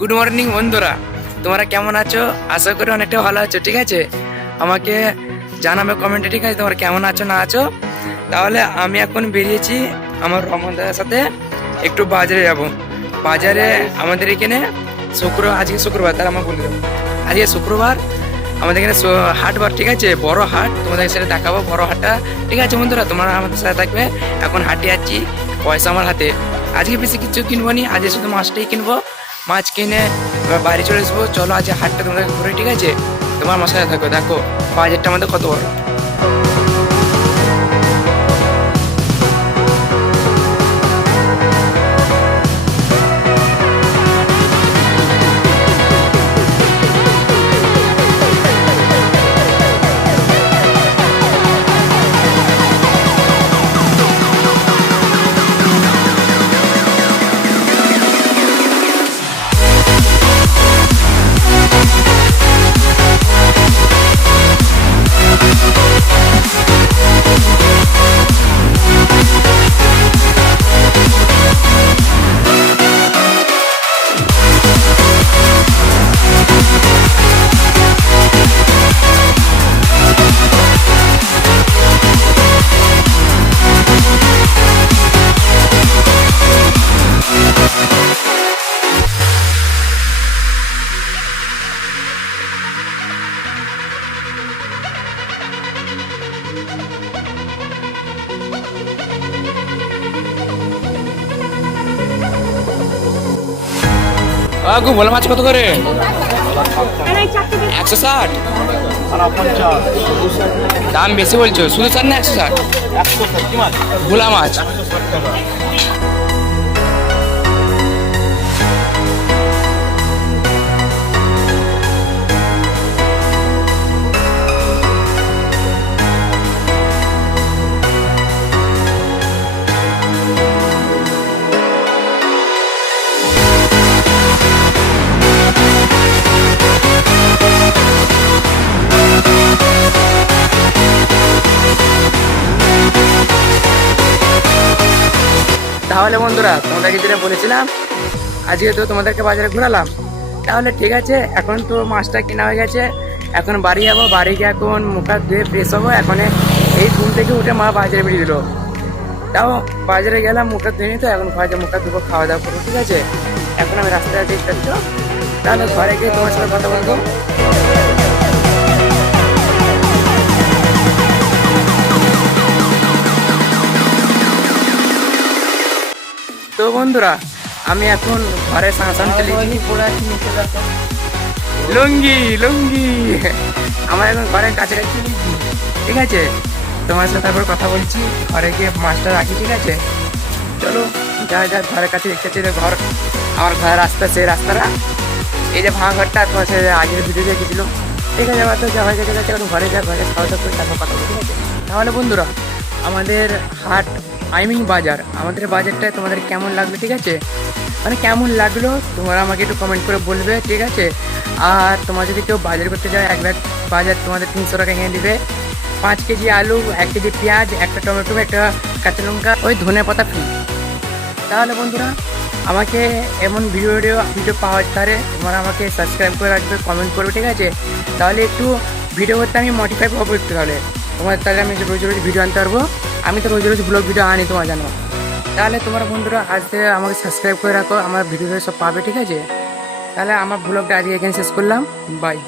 Good morning বন্ধুরা, তোমরা কেমন আছো? আশা করি অনেকটা ভালো আছো। ঠিক আছে, আমাকে জানাবে কমেন্টে। ঠিক আছে, তোমরা কেমন আছো না আছো। তাহলে আমি এখন বেরিয়েছি আমার রহমান দাদার সাথে একটু বাজারে যাব। বাজারে আমাদের এখানে আজকে শুক্রবার, তাহলে আমার বলে দেবো আজকে শুক্রবার আমাদের এখানে হাট বার। ঠিক আছে, বড় হাট, তোমাদের সাথে দেখাবো বড় হাটটা। ঠিক আছে বন্ধুরা, তোমরা আমাদের সাথে থাকবে। এখন হাটে যাচ্ছি, পয়সা আমার হাতে। আজকে বেশি কিছু কিনবো নি, আজকে শুধু মাছটাই কিনবো। মাছ কিনে এবার বাড়ি চলে আসবো। চলো আজকে হাটটা তোমাদের ঘুরে। ঠিক আছে, তোমার আমার সাথে থাকো, দেখো বাজেটটা আমাদের কত বড়। ভোলা মাছ কত করে? 160। দাম বেশি বলছো, শুধু 4 না 160? ভোলা মাছ। তাহলে বন্ধুরা, তোমাদেরকে যেটা বলেছিলাম, আজকে তো তোমাদেরকে বাজারে ঘোরালাম। তাহলে ঠিক আছে, এখন তো মাছটা কেনা হয়ে গেছে। এখন বাড়ি যাবো, বাড়ি গিয়ে এখন মুখ হাত ধুয়ে ফ্রেশ হবো। এখন এই ঘুম থেকে উঠে মা বাজারে বেরিয়ে দিল। তাও বাজারে গেলাম, মুখ হাত ধুয়ে তো এখন বাজারে মুখ হাত ধুবো, খাওয়া দাওয়া করবো। ঠিক আছে, এখন আমি রাস্তায় আছি একটু। তাহলে ঘরে গিয়ে তোমার সাথে কথা বলবো। তো বন্ধুরা, আমি এখন ঘরে সাঁসান চলে লুঙ্গি লুঙ্গি আমার এখন ঘরের কাছাকাছি। ঠিক আছে, তোমার সাথে তারপর কথা বলছি। ঘরে গিয়ে মাছটা রাখি। ঠিক আছে, চলো যা যা ঘরের কাছে দেখতে চাই ঘর, আমার ঘরের রাস্তা, সেই রাস্তাটা, এই যে ভাঙা ঘরটা তোমার সাথে আগের ভিডিও দেখেছিল। ঠিক আছে, এবার তো যা হয়ে গেছে এখন ঘরে যা, ঘরে খাওয়া দাওয়া করে তারপর কথা বলি। ঠিক আছে, তাহলে বন্ধুরা, আমাদের হাট বাজার, আমাদের বাজারটায় তোমাদের কেমন লাগলো? ঠিক আছে, মানে কেমন লাগলো তোমরা আমাকে একটু কমেন্ট করে বলবে। ঠিক আছে, আর তোমরা যদি কেউ বাজার করতে যাও, এক ব্যাগ বাজার তোমাদের 300 টাকা এনে দিবে। 5 কেজি আলু, 1 কেজি পেঁয়াজ, একটা টমেটো, একটা কাঁচা লঙ্কা, ওই ধনে পাতা ফ্রি। তাহলে বন্ধুরা, আমাকে এমন ভিডিও পাওয়ার তারে তোমরা আমাকে সাবস্ক্রাইব করে রাখবে, কমেন্ট করবে। ঠিক আছে, তাহলে একটু ভিডিও করতে আমি মডিফাই হবো একটু। তাহলে আমি রোজ রোজ ভিডিও আনতে পারবো। আমি তো রোজ রোজ ব্লগ ভিডিও আনি, তোমার জানো। তাহলে তোমরা বন্ধুরা আজ থেকে আমাকে সাবস্ক্রাইব করে রাখো, আমার ভিডিও সব পাবে। ঠিক আছে, তাহলে আমার ব্লগটা আজকে এখানে শেষ করলাম। বাই।